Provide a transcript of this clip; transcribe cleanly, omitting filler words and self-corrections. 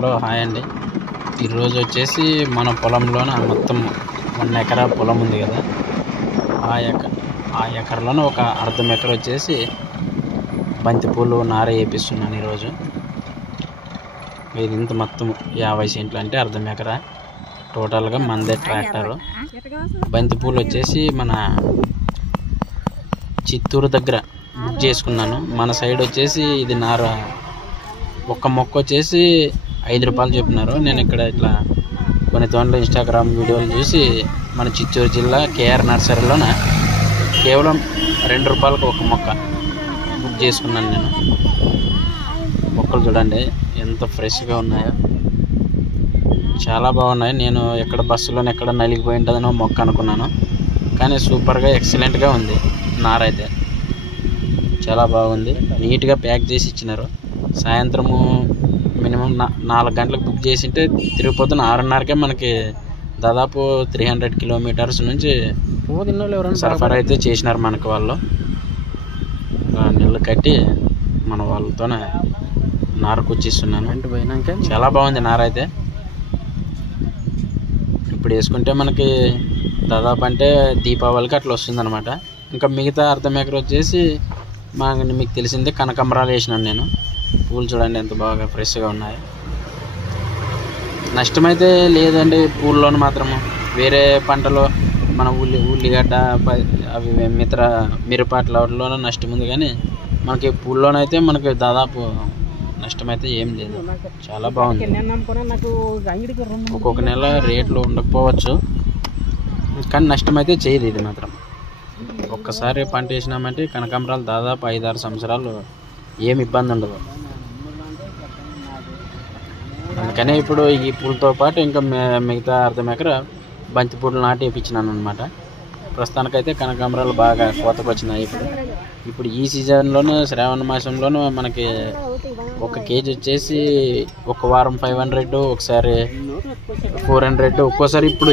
Hello hi అండి. ఈరోజు వచ్చేసి మన పొలంలోన మొత్తం 1 ఎకరా పొలం ఉంది కదా, ఆ ఎకరలోనే ఒక అర్ధం ఎకర వచ్చేసి బంతిపూలు నార వేపిస్తున్నాను ఈరోజు. ఇది ఇంత మొత్తం 50 సెంట్లు అంటే అర్ధం ఎకరా. టోటల్గా మందే ట్రాక్టరు. బంతిపూలు వచ్చేసి మన చిత్తూరు దగ్గర బుక్ చేసుకున్నాను. మన సైడ్ వచ్చేసి ఇది నార ఒక్క మొక్క వచ్చేసి 5 రూపాయలు చెప్పినారు. నేను ఇక్కడ ఇట్లా కొన్ని తోన్లు ఇన్స్టాగ్రామ్ వీడియోలు చూసి మన చిత్తూరు జిల్లా కేఆర్ నర్సరీలోన కేవలం 2 రూపాయలకు ఒక మొక్క బుక్ చేసుకున్నాను నేను. మొక్కలు చూడండి ఎంత ఫ్రెష్గా ఉన్నాయో, చాలా బాగున్నాయి. నేను ఎక్కడ బస్సులోనే ఎక్కడ నలిగిపోయి ఉంటుందనో మొక్క అనుకున్నాను, కానీ సూపర్గా ఎక్సలెంట్గా ఉంది. నార అయితే చాలా బాగుంది. నీట్గా ప్యాక్ చేసి ఇచ్చినారు. సాయంత్రము మినిమం 4 గంటలకు బుక్ చేసింటే తిరిగిపోతున్న 6:30కే మనకి దాదాపు 300 కిలోమీటర్స్ నుంచి సరఫరా అయితే చేసినారు మనకు వాళ్ళు. నీళ్ళు కట్టి మన వాళ్ళతోనే నార కూర్చిస్తున్నాను. చాలా బాగుంది నార అయితే. ఇప్పుడు వేసుకుంటే మనకి దాదాపు అంటే దీపావళికి అట్లా వస్తుంది అనమాట. ఇంకా మిగతా అర్ధం ఎకర వచ్చేసి మీకు తెలిసిందే కనకాంబరాలు వేసినాను నేను. పూలు చూడండి ఎంత బాగా ఫ్రెష్గా ఉన్నాయి. నష్టమైతే లేదండి పూల్లోనూ మాత్రము. వేరే పంటలో మన ఉల్లిగడ్డ అవి మిరపట్ల వాటిలోనూ నష్టం ఉంది, కానీ మనకి పూల్లోనైతే మనకి దాదాపు నష్టమైతే ఏం లేదు. చాలా బాగుంది. ఒక్కొక్క నెల రేట్లు ఉండకపోవచ్చు, కానీ నష్టమైతే చేయదు ఇది మాత్రం. ఒక్కసారి పంట వేసినామంటే కనకాంబరాలు దాదాపు 5-6 సంవత్సరాలు ఏమి ఇబ్బంది ఉండదు. అందుకనే ఇప్పుడు ఈ పూలతో పాటు ఇంకా మిగతా అర్ధం ఎకర బంతిపూలు నాటి వేయించినాను అనమాట. ప్రస్తుతానికైతే కనకాంబరాలు బాగా కోతకు వచ్చినాయి. ఇప్పుడు ఈ సీజన్లోనూ శ్రావణ మాసంలోనూ మనకి 1 కేజీ వచ్చేసి ఒక వారం 500, ఒకసారి 400, ఒక్కోసారి ఇప్పుడు